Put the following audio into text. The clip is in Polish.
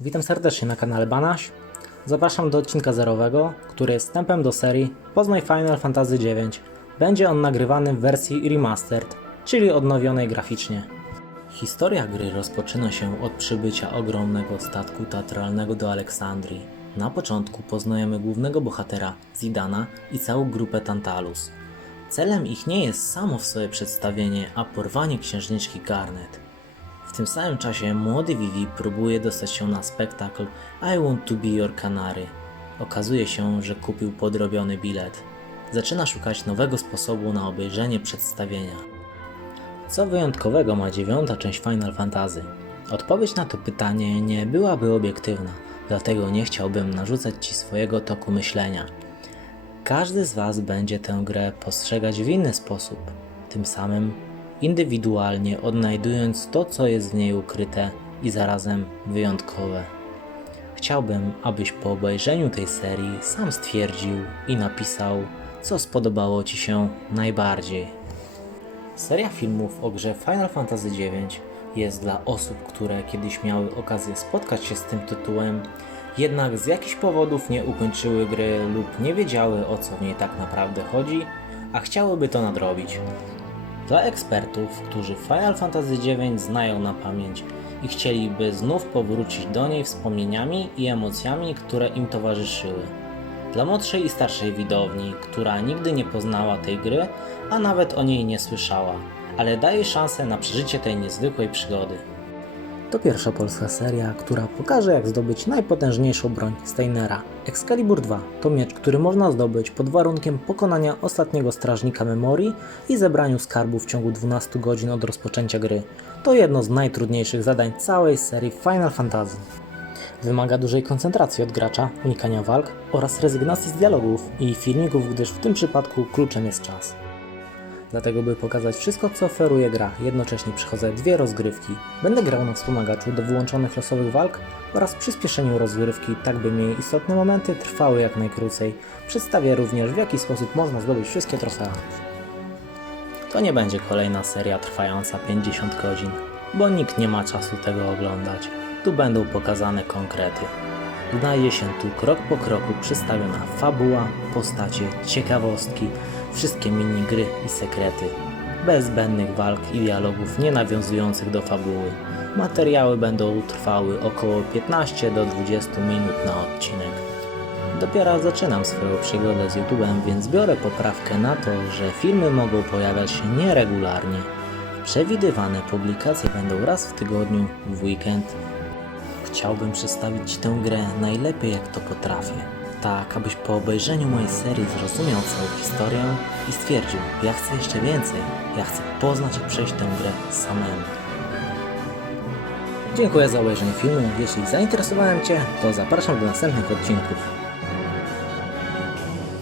Witam serdecznie na kanale Banaś. Zapraszam do odcinka zerowego, który jest wstępem do serii Poznaj Final Fantasy IX. Będzie on nagrywany w wersji remastered, czyli odnowionej graficznie. Historia gry rozpoczyna się od przybycia ogromnego statku teatralnego do Aleksandrii. Na początku poznajemy głównego bohatera Zidana i całą grupę Tantalus. Celem ich nie jest samo w sobie przedstawienie, a porwanie księżniczki Garnet. W tym samym czasie młody Vivi próbuje dostać się na spektakl I Want to Be Your Canary. Okazuje się, że kupił podrobiony bilet. Zaczyna szukać nowego sposobu na obejrzenie przedstawienia. Co wyjątkowego ma dziewiąta część Final Fantasy? Odpowiedź na to pytanie nie byłaby obiektywna, dlatego nie chciałbym narzucać Ci swojego toku myślenia. Każdy z Was będzie tę grę postrzegać w inny sposób, tym samym indywidualnie odnajdując to, co jest w niej ukryte i zarazem wyjątkowe. Chciałbym, abyś po obejrzeniu tej serii sam stwierdził i napisał, co spodobało Ci się najbardziej. Seria filmów o grze Final Fantasy IX jest dla osób, które kiedyś miały okazję spotkać się z tym tytułem, jednak z jakichś powodów nie ukończyły gry lub nie wiedziały o co w niej tak naprawdę chodzi, a chciałyby to nadrobić. Dla ekspertów, którzy Final Fantasy IX znają na pamięć i chcieliby znów powrócić do niej wspomnieniami i emocjami, które im towarzyszyły. Dla młodszej i starszej widowni, która nigdy nie poznała tej gry, a nawet o niej nie słyszała, ale daje szansę na przeżycie tej niezwykłej przygody. To pierwsza polska seria, która pokaże jak zdobyć najpotężniejszą broń Steinera. Excalibur 2 to miecz, który można zdobyć pod warunkiem pokonania ostatniego strażnika memorii i zebraniu skarbu w ciągu 12 godzin od rozpoczęcia gry. To jedno z najtrudniejszych zadań całej serii Final Fantasy. Wymaga dużej koncentracji od gracza, unikania walk oraz rezygnacji z dialogów i filmików, gdyż w tym przypadku kluczem jest czas. Dlatego, by pokazać wszystko, co oferuje gra, jednocześnie przychodzę dwie rozgrywki. Będę grał na wspomagaczu do wyłączonych losowych walk oraz przyspieszeniu rozgrywki, tak by jej istotne momenty trwały jak najkrócej. Przedstawię również, w jaki sposób można zdobyć wszystkie trofea. To nie będzie kolejna seria trwająca 50 godzin, bo nikt nie ma czasu tego oglądać. Tu będą pokazane konkrety. Znajdzie się tu krok po kroku przedstawiona fabuła, postacie, ciekawostki, wszystkie minigry i sekrety. Bez zbędnych walk i dialogów nie nawiązujących do fabuły. Materiały będą trwały około 15 do 20 minut na odcinek. Dopiero zaczynam swoją przygodę z YouTube'em, więc biorę poprawkę na to, że filmy mogą pojawiać się nieregularnie. Przewidywane publikacje będą raz w tygodniu, w weekend. Chciałbym przedstawić Ci tę grę najlepiej jak to potrafię. Tak, abyś po obejrzeniu mojej serii zrozumiał całą historię i stwierdził, ja chcę jeszcze więcej, ja chcę poznać i przejść tę grę samemu. Dziękuję za obejrzenie filmu. Jeśli zainteresowałem Cię, to zapraszam do następnych odcinków.